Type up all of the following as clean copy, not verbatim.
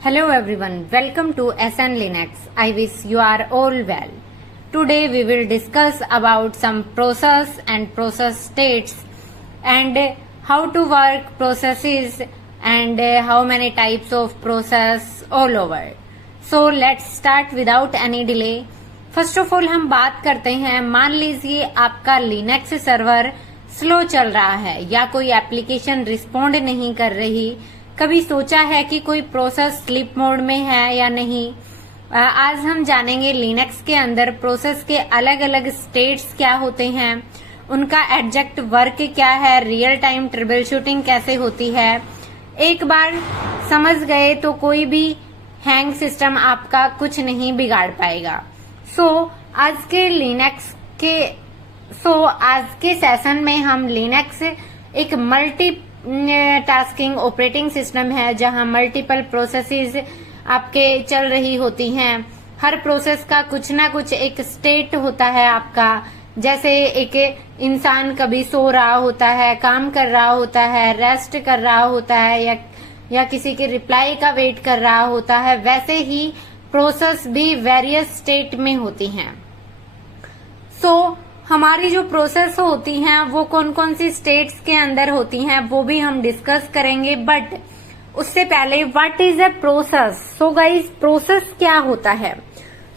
Hello everyone, welcome to SN Linux. I wish you are all well. Today we will discuss about some process and process states and how to work processes and how many types of process all over. So let's start without any delay. First of all हम बात करते हैं, मान लीजिए आपका Linux server slow चल रहा है या कोई एप्लीकेशन रिस्पॉन्ड नहीं कर रही। कभी सोचा है कि कोई प्रोसेस स्लीप मोड में है या नहीं? आज हम जानेंगे लिनक्स के अंदर प्रोसेस के अलग अलग स्टेट्स क्या होते हैं, उनका एग्जैक्ट वर्क क्या है, रियल टाइम ट्रबल शूटिंग कैसे होती है। एक बार समझ गए तो कोई भी हैंग सिस्टम आपका कुछ नहीं बिगाड़ पाएगा। आज के सेशन में हम लिनक्स एक मल्टी टास्किंग ऑपरेटिंग सिस्टम है जहां मल्टीपल प्रोसेसेस आपके चल रही होती हैं। हर प्रोसेस का कुछ ना कुछ एक स्टेट होता है आपका। जैसे एक इंसान कभी सो रहा होता है, काम कर रहा होता है, रेस्ट कर रहा होता है या किसी के रिप्लाई का वेट कर रहा होता है, वैसे ही प्रोसेस भी वेरियस स्टेट में होती हैं। हमारी जो प्रोसेस होती हैं वो कौन कौन सी स्टेट्स के अंदर होती हैं वो भी हम डिस्कस करेंगे, बट उससे पहले what is a process. So guys, process क्या होता है?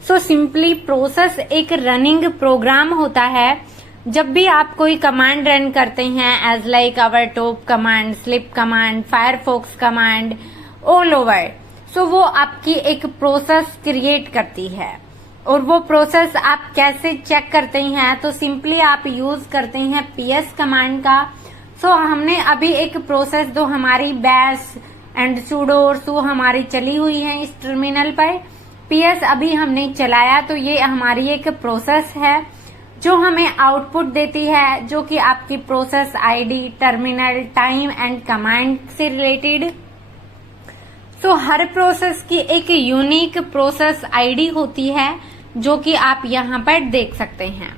सिंपली प्रोसेस एक रनिंग प्रोग्राम होता है। जब भी आप कोई कमांड रन करते हैं as like our top command, sleep command, Firefox command, all over, वो आपकी एक प्रोसेस क्रिएट करती है। और वो प्रोसेस आप कैसे चेक करते हैं? तो सिंपली आप यूज करते हैं पीएस कमांड का। हमने अभी एक प्रोसेस जो हमारी बैश एंड sudo और सू हमारी चली हुई है इस टर्मिनल पर, पीएस अभी हमने चलाया, तो ये हमारी एक प्रोसेस है जो हमें आउटपुट देती है, जो कि आपकी process ID, terminal, time and command से रिलेटेड। हर प्रोसेस की एक यूनिक प्रोसेस आईडी होती है जो कि आप यहाँ पर देख सकते हैं।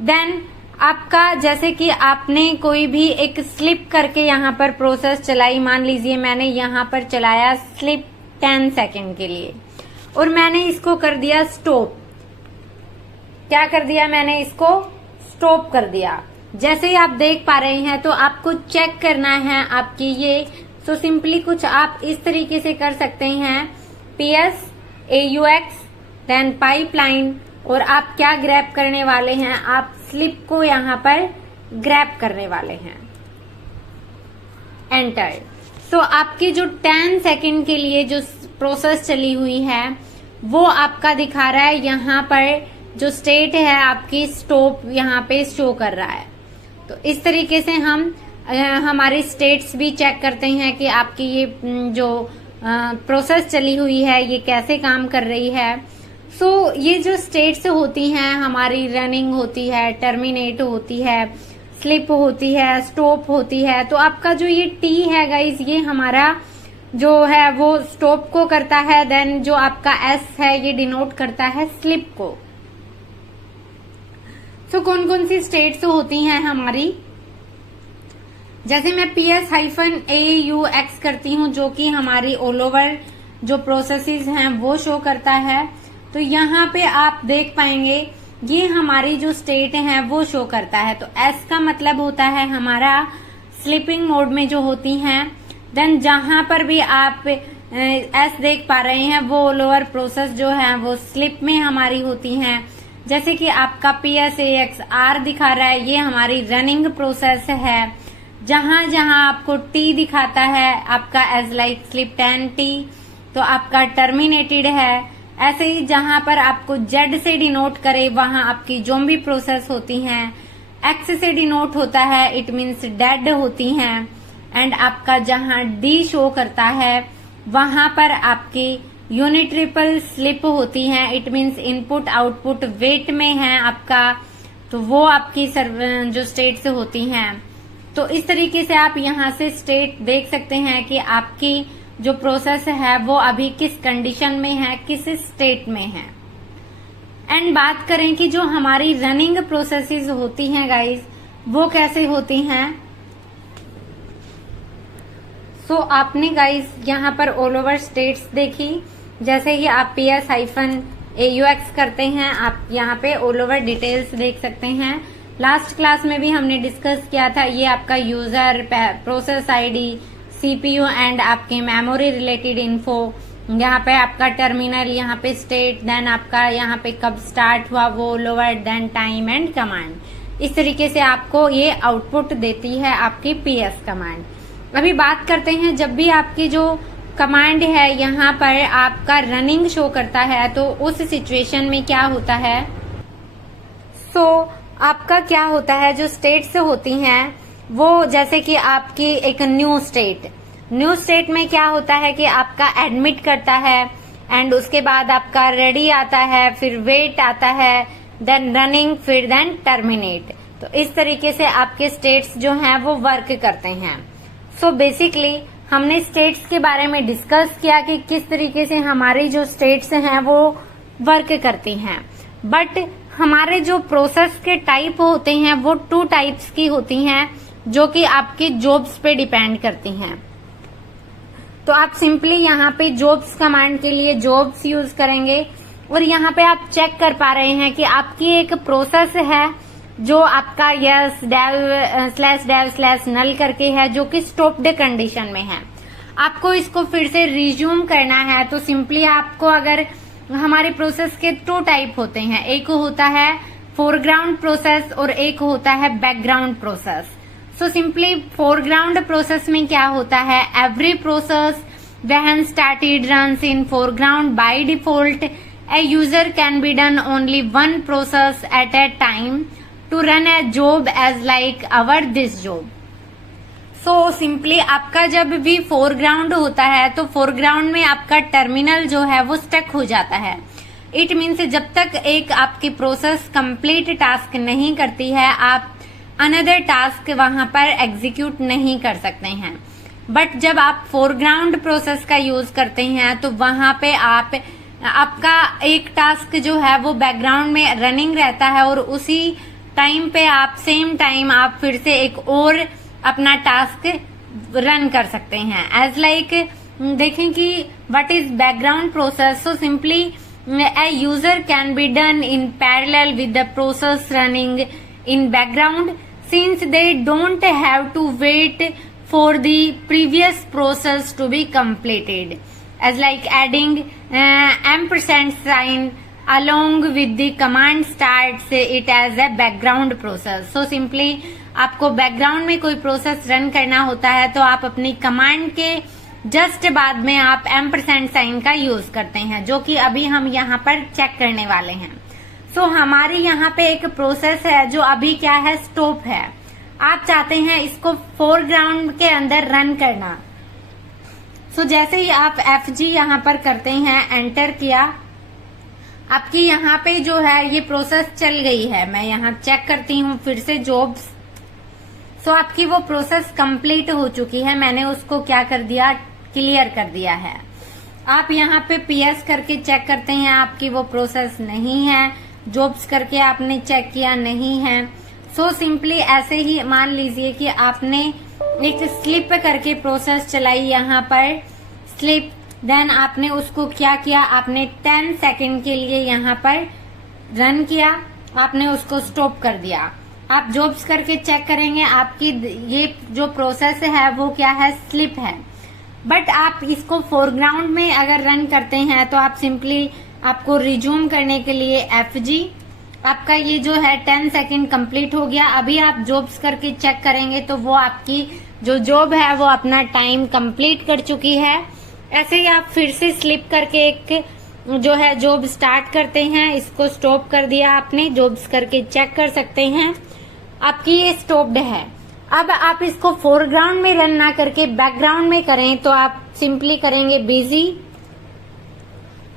देन आपका, जैसे कि आपने कोई भी एक स्लिप करके यहाँ पर प्रोसेस चलाई, मान लीजिए मैंने यहाँ पर चलाया स्लिप 10 सेकेंड के लिए और मैंने इसको कर दिया स्टॉप। क्या कर दिया? मैंने इसको स्टॉप कर दिया। जैसे ही आप देख पा रहे हैं, तो आपको चेक करना है आपकी ये। सिंपली कुछ आप इस तरीके से कर सकते हैं, PS AUX देन पाइपलाइन, और आप क्या ग्रैब करने वाले हैं? आप स्लिप को यहाँ पर ग्रैब करने वाले हैं, एंटर। आपकी जो 10 सेकेंड के लिए जो प्रोसेस चली हुई है वो आपका दिखा रहा है, यहाँ पर जो स्टेट है आपकी स्टॉप यहाँ पे शो कर रहा है। तो इस तरीके से हम हमारी स्टेट्स भी चेक करते हैं कि आपकी ये जो प्रोसेस चली हुई है ये कैसे काम कर रही है। ये जो स्टेट्स होती हैं, हमारी रनिंग होती है, टर्मिनेट होती है, स्लिप होती है, स्टॉप होती है। तो आपका जो ये T है गाइज, ये हमारा जो है वो स्टॉप को करता है। देन जो आपका S है ये डिनोट करता है स्लिप को। कौन कौन सी स्टेट्स होती हैं हमारी? जैसे मैं PS-AUX करती हूँ, जो कि हमारी ऑल ओवर जो प्रोसेसेस हैं वो शो करता है। तो यहाँ पे आप देख पाएंगे ये हमारी जो स्टेट है वो शो करता है। तो S का मतलब होता है हमारा स्लीपिंग मोड में जो होती हैं। देन जहां पर भी आप S देख पा रहे हैं वो ऑल ओवर प्रोसेस जो है वो स्लिप में हमारी होती हैं। जैसे कि आपका PSAXR दिखा रहा है, ये हमारी रनिंग प्रोसेस है। जहां जहां आपको T दिखाता है, आपका एज लाइक स्लिप 10T, तो आपका टर्मिनेटेड है। ऐसे ही जहां पर आपको Z से डिनोट करे वहां आपकी ज़ॉम्बी प्रोसेस होती हैं। X से डिनोट होता है, इट मीन्स डेड होती हैं। एंड आपका जहां D शो करता है वहां पर आपकी यूनिट्रिपल स्लिप होती हैं, it means input output wait में है आपका। तो वो आपकी जो स्टेट्स होती हैं। तो इस तरीके से आप यहाँ से स्टेट देख सकते हैं कि आपकी जो प्रोसेस है वो अभी किस कंडीशन में है, किस स्टेट में है। एंड बात करें कि जो हमारी रनिंग प्रोसेसेस होती हैं गाइस, वो कैसे होती हैं। सो आपने गाइस यहाँ पर ऑल ओवर स्टेट्स देखी। जैसे ही आप PS-AUX करते हैं, आप यहाँ पे ऑल ओवर डिटेल्स देख सकते हैं। लास्ट क्लास में भी हमने डिस्कस किया था, ये आपका user, process ID, CPU and आपके मेमोरी रिलेटेड इन्फो, यहाँ पे आपका टर्मिनल, यहाँ पे स्टेट, देन आपका यहाँ पे कब स्टार्ट हुआ वो lower, then time and command. इस तरीके से आपको ये आउटपुट देती है आपकी PS कमांड। अभी बात करते हैं, जब भी आपकी जो कमांड है यहाँ पर आपका रनिंग शो करता है तो उस सिचुएशन में क्या होता है। सो आपका क्या होता है, जो स्टेट्स होती हैं वो, जैसे कि आपकी एक न्यू स्टेट में क्या होता है कि आपका एडमिट करता है एंड उसके बाद आपका रेडी आता है, फिर वेट आता है, देन रनिंग, फिर देन टर्मिनेट। तो इस तरीके से आपके स्टेट्स जो हैं वो वर्क करते हैं। सो बेसिकली हमने स्टेट्स के बारे में डिस्कस किया कि किस तरीके से हमारी जो स्टेट्स हैं वो वर्क करती हैं। बट हमारे जो प्रोसेस के टाइप होते हैं वो 2 टाइप्स की होती हैं, जो कि आपके जॉब्स पे डिपेंड करती हैं। तो आप सिंपली यहाँ पे जॉब्स कमांड के लिए जॉब्स यूज करेंगे और यहाँ पे आप चेक कर पा रहे हैं कि आपकी एक प्रोसेस है जो आपका यस dev /null करके है, जो कि स्टॉप्ड कंडीशन में है। आपको इसको फिर से रिज्यूम करना है तो सिंपली आपको, अगर हमारे प्रोसेस के 2 टाइप होते हैं, एक होता है फोरग्राउंड प्रोसेस और एक होता है background process. So simply foreground process में क्या होता है, every process when started runs in foreground by default, a user can be done only one process at a time to run a job as like our this job। So simply आपका जब भी foreground होता है तो foreground में आपका terminal जो है वो स्टक हो जाता है। इट मीन्स जब तक एक आपकी प्रोसेस कंप्लीट टास्क नहीं करती है, आप अनदर टास्क वहां पर एग्जीक्यूट नहीं कर सकते हैं। बट जब आप फोरग्राउंड प्रोसेस का यूज करते हैं तो वहां पे आपका एक टास्क जो है वो बैकग्राउंड में रनिंग रहता है और उसी टाइम पे आप सेम टाइम आप फिर से एक और अपना टास्क रन कर सकते हैं। एज लाइक देखें कि what is background process. So simply a user can be done in parallel with the process running in background, since they don't have to wait for the previous process to be completed, as like adding ampersand sign along with the command starts it as a background process। so simply आपको background में कोई process run करना होता है तो आप अपनी command के जस्ट बाद में आप एम्परसेंड साइन का यूज करते हैं, जो कि अभी हम यहाँ पर चेक करने वाले हैं। सो हमारी यहाँ पे एक प्रोसेस है जो अभी क्या है, स्टॉप है। आप चाहते हैं इसको फोरग्राउंड के अंदर रन करना। सो जैसे ही आप FG यहाँ पर करते हैं, एंटर किया, आपकी यहाँ पे जो है ये प्रोसेस चल गई है। मैं यहाँ चेक करती हूँ फिर से जॉब्स। सो आपकी वो प्रोसेस कंप्लीट हो चुकी है, मैंने उसको क्या कर दिया, क्लियर कर दिया है। आप यहाँ पे PS करके चेक करते हैं, आपकी वो प्रोसेस नहीं है। जॉब्स करके आपने चेक किया, नहीं है। सो सिंपली ऐसे ही मान लीजिए कि आपने एक स्लिप करके प्रोसेस चलाई, यहाँ पर स्लिप, देन आपने उसको क्या किया, आपने 10 सेकेंड के लिए यहाँ पर रन किया, आपने उसको स्टॉप कर दिया। आप जॉब्स करके चेक करेंगे, आपकी ये जो प्रोसेस है वो क्या है, स्लिप है। बट आप इसको फोरग्राउंड में अगर रन करते हैं तो आप सिंपली, आपको रिज्यूम करने के लिए FG, आपका ये जो है 10 सेकेंड कंप्लीट हो गया। अभी आप जॉब्स करके चेक करेंगे तो वो आपकी जो जॉब है वो अपना टाइम कंप्लीट कर चुकी है। ऐसे ही आप फिर से स्लिप करके एक जो है जॉब स्टार्ट करते हैं, इसको स्टॉप कर दिया आपने, जॉब्स करके चेक कर सकते हैं, आपकी ये स्टॉप्ड है। अब आप इसको फोरग्राउंड में रन ना करके बैकग्राउंड में करें तो आप सिंपली करेंगे बिजी।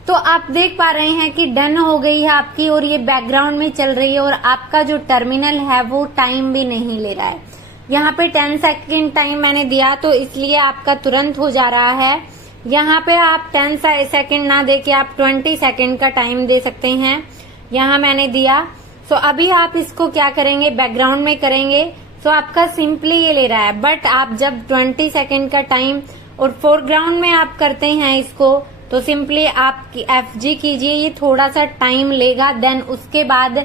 तो आप देख पा रहे हैं कि डन हो गई है आपकी और ये बैकग्राउंड में चल रही है और आपका जो टर्मिनल है वो टाइम भी नहीं ले रहा है। यहाँ पे 10 सेकेंड टाइम मैंने दिया तो इसलिए आपका तुरंत हो जा रहा है। यहाँ पे आप 10 सेकेंड ना दे के आप 20 सेकेंड का टाइम दे सकते हैं, यहाँ मैंने दिया। सो अभी आप इसको क्या करेंगे, बैकग्राउंड में करेंगे। सो आपका सिंपली ये ले रहा है। बट आप जब 20 सेकेंड का टाइम और फोरग्राउंड में आप करते हैं इसको तो सिंपली आप FG कीजिए, ये थोड़ा सा टाइम लेगा, देन उसके बाद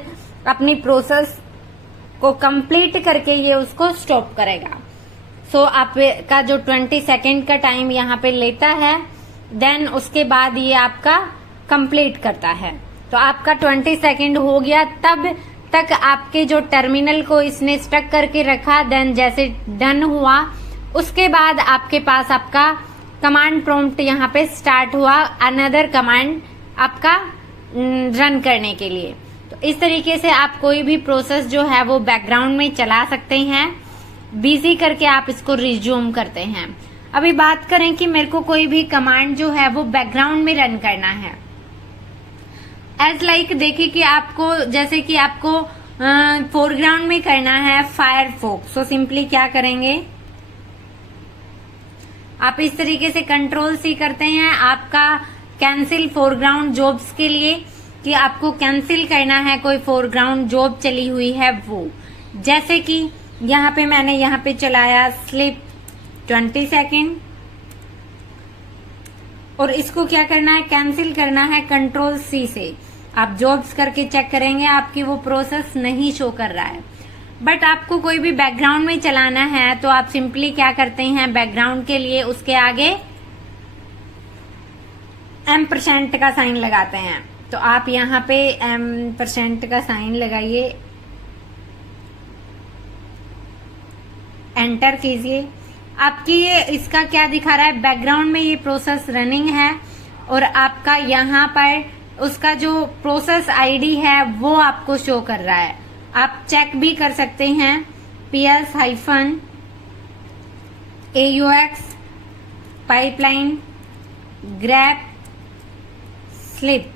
अपनी प्रोसेस को कंप्लीट करके ये उसको स्टॉप करेगा। सो आपका जो 20 सेकेंड का टाइम यहाँ पे लेता है, देन उसके बाद ये आपका कंप्लीट करता है। तो आपका 20 सेकेंड हो गया, तब तक आपके जो टर्मिनल को इसने स्टक करके रखा, देन जैसे डन हुआ उसके बाद आपके पास आपका कमांड प्रॉम्प्ट यहाँ पे स्टार्ट हुआ अनदर कमांड आपका रन करने के लिए। तो इस तरीके से आप कोई भी प्रोसेस जो है वो बैकग्राउंड में चला सकते हैं, बिजी करके आप इसको रिज्यूम करते हैं। अभी बात करें कि मेरे को कोई भी कमांड जो है वो बैकग्राउंड में रन करना है, एज लाइक देखिए कि आपको जैसे कि आपको फोरग्राउंड में करना है फायरफॉक्स। सो सिंपली क्या करेंगे, आप इस तरीके से Ctrl+C करते हैं आपका कैंसिल फोरग्राउंड जॉब्स के लिए, कि आपको कैंसिल करना है कोई फोरग्राउंड जॉब चली हुई है वो। जैसे कि यहाँ पे मैंने यहाँ पे चलाया स्लिप 20 सेकेंड, और इसको क्या करना है, कैंसिल करना है Ctrl+C से। आप जॉब्स करके चेक करेंगे आपकी वो प्रोसेस नहीं शो कर रहा है। बट आपको कोई भी बैकग्राउंड में चलाना है तो आप सिंपली क्या करते हैं, बैकग्राउंड के लिए उसके आगे %% का साइन लगाते हैं। तो आप यहाँ पे %% का साइन लगाइए, एंटर कीजिए। आपकी ये इसका क्या दिखा रहा है, बैकग्राउंड में ये प्रोसेस रनिंग है और आपका यहाँ पर उसका जो प्रोसेस ID है वो आपको शो कर रहा है। आप चेक भी कर सकते हैं PS-AUX पाइपलाइन ग्रैप स्लिप।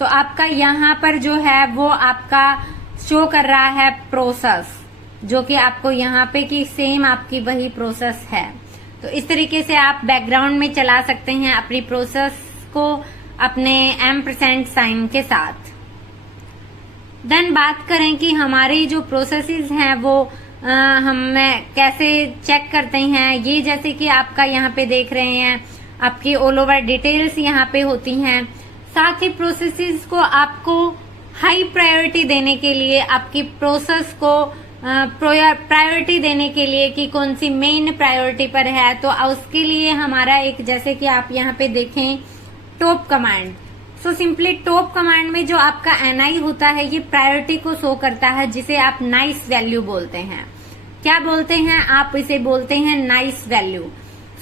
तो आपका यहाँ पर जो है वो आपका शो कर रहा है प्रोसेस, जो कि आपको यहाँ पे कि सेम आपकी वही प्रोसेस है। तो इस तरीके से आप बैकग्राउंड में चला सकते हैं अपनी प्रोसेस को अपने %% साइन के साथ। देन बात करें कि हमारी जो प्रोसेसेस हैं वो हम कैसे चेक करते हैं। ये जैसे कि आपका यहाँ पे देख रहे हैं आपकी ऑल ओवर डिटेल्स यहाँ पे होती हैं। साथ ही प्रोसेसेस को आपको हाई प्रायोरिटी देने के लिए, आपकी प्रोसेस को प्रायोरिटी देने के लिए कि कौन सी मेन प्रायोरिटी पर है, तो उसके लिए हमारा एक, जैसे कि आप यहाँ पे देखें top command. So simply top command में जो आपका NI होता है ये प्रायोरिटी को शो करता है, जिसे आप नाइस वैल्यू बोलते हैं। क्या बोलते हैं आप, इसे बोलते हैं नाइस वैल्यू।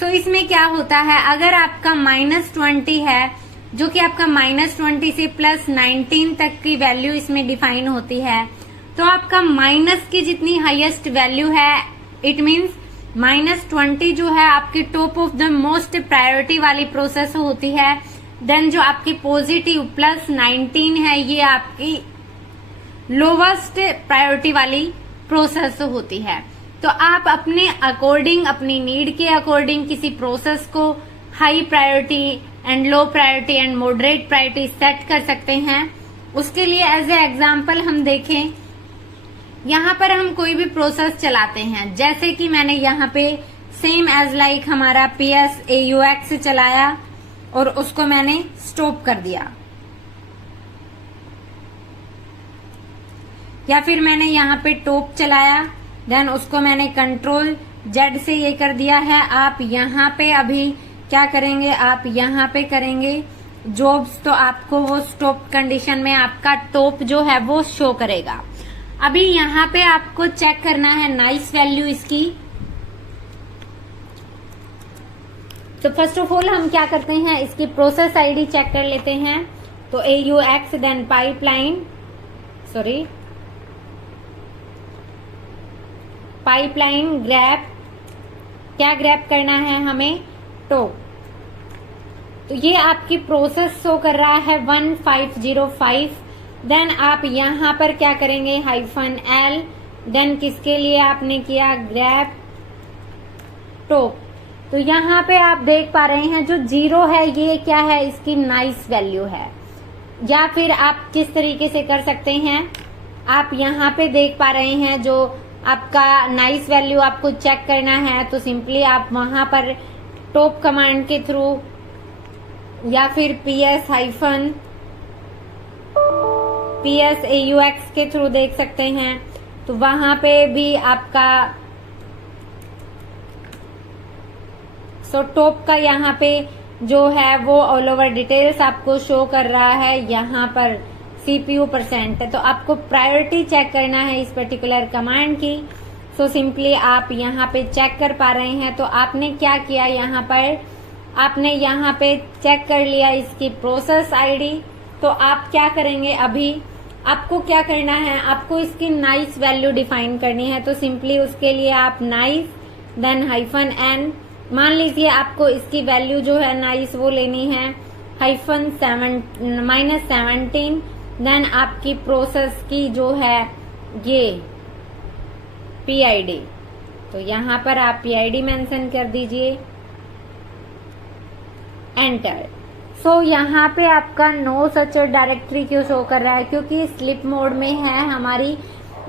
सो इसमें क्या होता है, अगर आपका -20 है, जो कि आपका -20 से +19 तक की वैल्यू इसमें डिफाइन होती है, तो आपका माइनस की जितनी हाईएस्ट वैल्यू है, इट मीन्स -20 जो है आपकी top of the most priority वाली प्रोसेस होती है। देन जो आपकी पॉजिटिव +19 है ये आपकी लोवेस्ट प्रायोरिटी वाली प्रोसेस होती है। तो आप अपने अकॉर्डिंग, अपनी नीड के अकॉर्डिंग किसी प्रोसेस को high priority and low priority and moderate priority set कर सकते हैं। उसके लिए एज ए एग्जाम्पल हम देखें, यहाँ पर हम कोई भी प्रोसेस चलाते हैं, जैसे कि मैंने यहाँ पे सेम एज लाइक हमारा PS-AUX चलाया और उसको मैंने स्टॉप कर दिया, या फिर मैंने यहाँ पे टॉप चलाया, देन उसको मैंने Ctrl+Z से ये कर दिया है। आप यहाँ पे अभी क्या करेंगे, आप यहाँ पे करेंगे जॉब्स, तो आपको वो स्टॉप कंडीशन में आपका टॉप जो है वो शो करेगा। अभी यहाँ पे आपको चेक करना है नाइस वैल्यू इसकी। तो फर्स्ट ऑफ ऑल हम क्या करते हैं, इसकी प्रोसेस ID चेक कर लेते हैं। तो AUX देन पाइपलाइन ग्रैप, क्या ग्रैप करना है हमें, टॉप। तो ये आपकी प्रोसेस शो कर रहा है 1505। देन आप यहाँ पर क्या करेंगे, -L, देन किसके लिए आपने किया, ग्रैप टॉप। तो यहाँ पे आप देख पा रहे हैं जो 0 है ये क्या है, इसकी नाइस वैल्यू है। या फिर आप किस तरीके से कर सकते हैं, आप यहाँ पे देख पा रहे हैं जो आपका नाइस वैल्यू आपको चेक करना है तो सिंपली आप वहां पर टॉप कमांड के थ्रू या फिर PS-AUX के थ्रू देख सकते हैं। तो वहां पे भी आपका टॉप का यहाँ पे जो है वो ऑल ओवर डिटेल्स आपको शो कर रहा है। यहाँ पर CPU % है, तो आपको प्रायोरिटी चेक करना है इस पर्टिकुलर कमांड की। सिंपली आप यहाँ पे चेक कर पा रहे हैं। तो आपने क्या किया, यहाँ पर आपने यहाँ पे चेक कर लिया इसकी प्रोसेस आईडी। तो आप क्या करेंगे, अभी आपको क्या करना है, आपको इसकी नाइस वैल्यू डिफाइन करनी है। तो सिंपली उसके लिए आप नाइस देन -n, मान लीजिए आपको इसकी वैल्यू जो है नाइस वो लेनी है -17, देन आपकी प्रोसेस की जो है ये PID, तो यहाँ पर आप PID मेंशन कर दीजिए, एंटर। यहाँ पे आपका नो सच डायरेक्टरी क्यों शो कर रहा है, क्योंकि स्लिप मोड में है हमारी।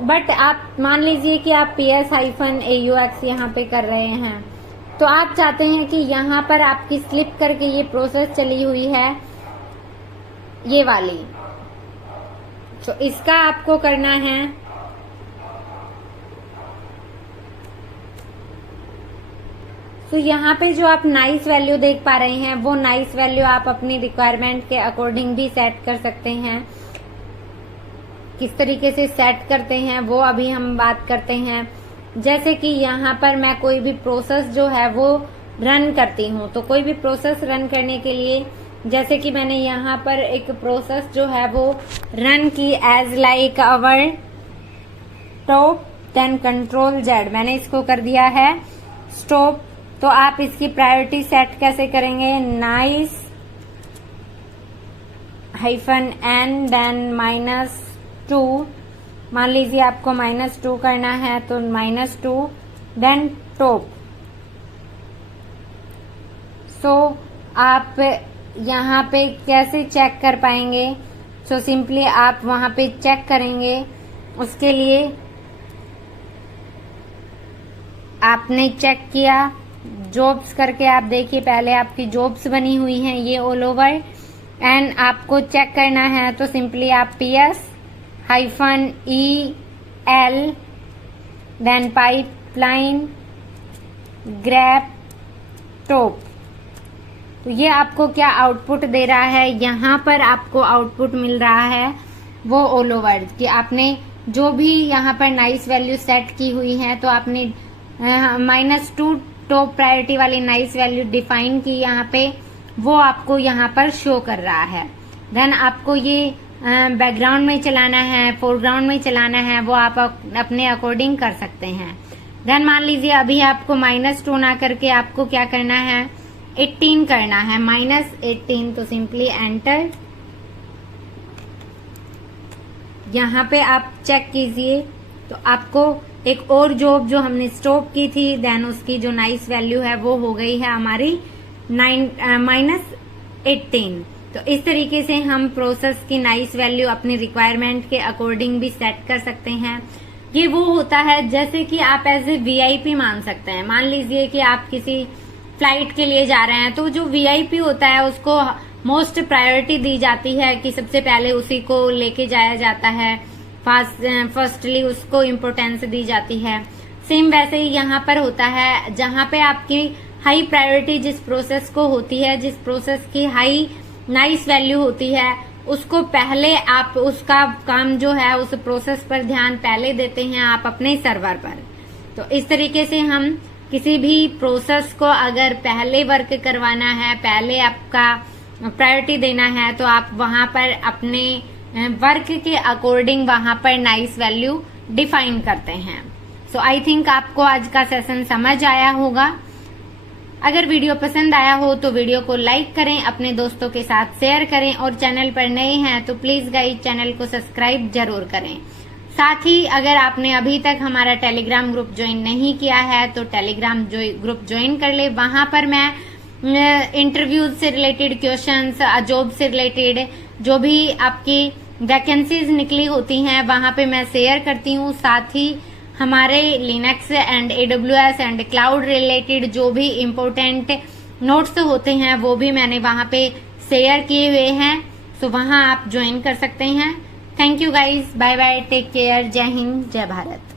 बट आप मान लीजिए कि आप PS-AUX यहाँ पे कर रहे हैं, तो आप चाहते हैं कि यहाँ पर आपकी स्लिप करके ये प्रोसेस चली हुई है ये वाली, तो इसका आपको करना है। तो यहाँ पे जो आप नाइस वैल्यू देख पा रहे हैं वो नाइस वैल्यू आप अपनी रिक्वायरमेंट के अकॉर्डिंग भी सेट कर सकते हैं। किस तरीके से सेट करते हैं वो अभी हम बात करते हैं। जैसे कि यहाँ पर मैं कोई भी प्रोसेस जो है वो रन करती हूँ, तो कोई भी प्रोसेस रन करने के लिए जैसे कि मैंने यहाँ पर एक प्रोसेस जो है वो रन की as like our top then Ctrl+Z, मैंने इसको कर दिया है स्टॉप। तो आप इसकी प्रायोरिटी सेट कैसे करेंगे, नाइस -n देन -2, मान लीजिए आपको -2 करना है तो -2 देन टॉप। आप यहाँ पे कैसे चेक कर पाएंगे, सिंपली आप वहां पे चेक करेंगे। उसके लिए आपने चेक किया जॉब्स करके, आप देखिए पहले आपकी जॉब्स बनी हुई हैं ये ऑल ओवर, एंड आपको चेक करना है तो सिंपली आप PS-EL then pipeline grab top. तो ये आपको क्या आउटपुट दे रहा है, यहाँ पर आपको आउटपुट मिल रहा है वो ऑल ओवर कि आपने जो भी यहाँ पर नाइस वैल्यू सेट की हुई है, तो आपने -2 टॉप प्रायोरिटी वाली नाइस वैल्यू डिफाइन की यहाँ पे, वो आपको यहाँ पर शो कर रहा है। देन आपको ये बैकग्राउंड में चलाना है, फोरग्राउंड में चलाना है, वो आप अपने अकॉर्डिंग कर सकते हैं। देन मान लीजिए अभी आपको -2 ना करके आपको क्या करना है, 18 करना है, -18, तो सिंपली एंटर। यहाँ पे आप चेक कीजिए तो आपको एक और जॉब जो हमने स्टॉप की थी देन उसकी जो नाइस वैल्यू है वो हो गई है हमारी -18। तो इस तरीके से हम प्रोसेस की नाइस वैल्यू अपनी रिक्वायरमेंट के अकॉर्डिंग भी सेट कर सकते हैं। ये वो होता है जैसे कि आप एज ए VIP मान सकते हैं। मान लीजिए कि आप किसी फ्लाइट के लिए जा रहे हैं, तो जो VIP होता है उसको मोस्ट प्रायोरिटी दी जाती है कि सबसे पहले उसी को लेके जाया जाता है, फर्स्टली उसको इम्पोर्टेंस दी जाती है। सेम वैसे ही यहाँ पर होता है, जहाँ पे आपकी हाई प्रायोरिटी जिस प्रोसेस को होती है, जिस प्रोसेस की हाई नाइस वैल्यू होती है, उसको पहले आप उसका काम जो है उस प्रोसेस पर ध्यान पहले देते हैं आप अपने सर्वर पर। तो इस तरीके से हम किसी भी प्रोसेस को अगर पहले वर्क करवाना है, पहले आपका प्रायोरिटी देना है, तो आप वहां पर अपने वर्क के अकॉर्डिंग वहां पर नाइस वैल्यू डिफाइन करते हैं। सो आई थिंक आपको आज का सेशन समझ आया होगा। अगर वीडियो पसंद आया हो तो वीडियो को लाइक करें, अपने दोस्तों के साथ शेयर करें, और चैनल पर नए हैं तो प्लीज गाइस चैनल को सब्सक्राइब जरूर करें। साथ ही अगर आपने अभी तक हमारा टेलीग्राम ग्रुप ज्वाइन नहीं किया है तो टेलीग्राम ग्रुप ज्वाइन कर ले। वहां पर मैं इंटरव्यूज से रिलेटेड क्वेश्चंस, जॉब से रिलेटेड जो भी आपकी वैकेंसीज निकली होती हैं वहां पे मैं शेयर करती हूँ। साथ ही हमारे Linux and AWS and cloud related जो भी इम्पोर्टेंट नोट्स होते हैं वो भी मैंने वहां पे शेयर किए हुए हैं, सो वहां आप ज्वाइन कर सकते हैं। Thank you guys, bye bye, take care, जय हिंद, जय भारत।